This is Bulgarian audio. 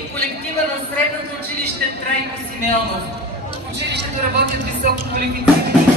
и колектива на Средното училище Трайко Симеонов. В училището работят високо квалифицирани